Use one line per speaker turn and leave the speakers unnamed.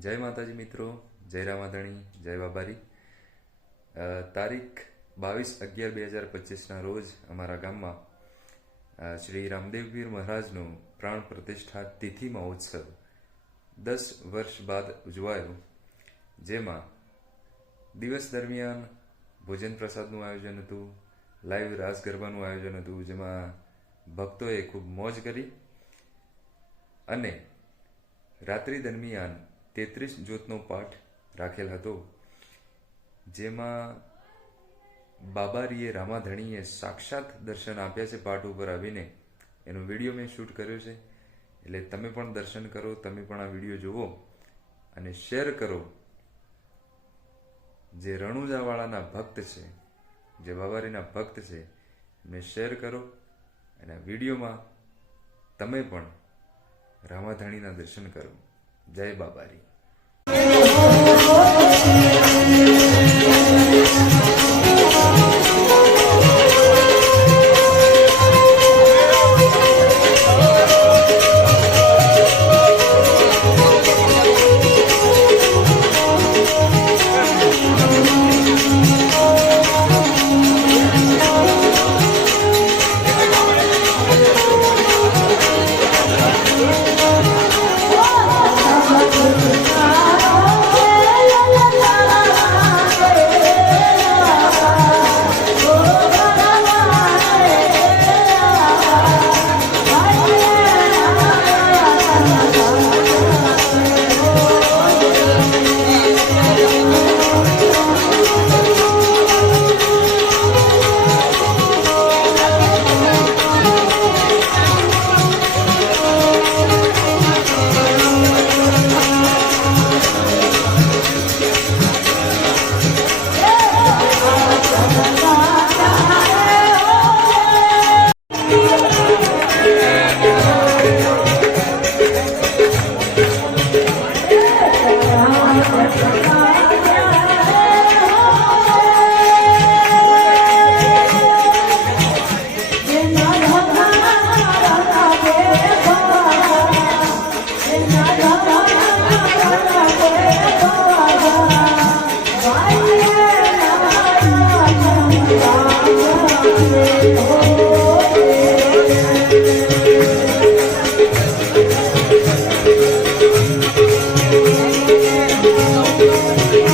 જય માતાજી મિત્રો, જય રામાધણી, જય બાબારી. તારીખ બાવીસ અગિયાર બે હજાર પચીસના રોજ અમારા ગામમાં શ્રી રામદેવપીર મહારાજનો પ્રાણ પ્રતિષ્ઠા તિથિ મહોત્સવ દસ વર્ષ બાદ ઉજવાયો, જેમાં દિવસ દરમિયાન ભોજન પ્રસાદનું આયોજન હતું, લાઈવ રાસ ગરબાનું આયોજન હતું, જેમાં ભક્તોએ ખૂબ મોજ કરી અને રાત્રિ દરમિયાન તેત્રીસ જ્યોતનો પાઠ રાખેલ હતો, જેમાં બાબારીએ રામાધણીએ સાક્ષાત દર્શન આપ્યા છે પાઠ ઉપર આવીને. એનો વીડિયો મેં શૂટ કર્યો છે, એટલે તમે પણ દર્શન કરો, તમે પણ આ વીડિયો જુઓ અને શેર કરો. જે રણુજાવાળાના ભક્ત છે, જે બાબારીના ભક્ત છે, એમને શેર કરો અને વિડીયોમાં તમે પણ રામાધણીના દર્શન કરો. જય બાબારી.
Música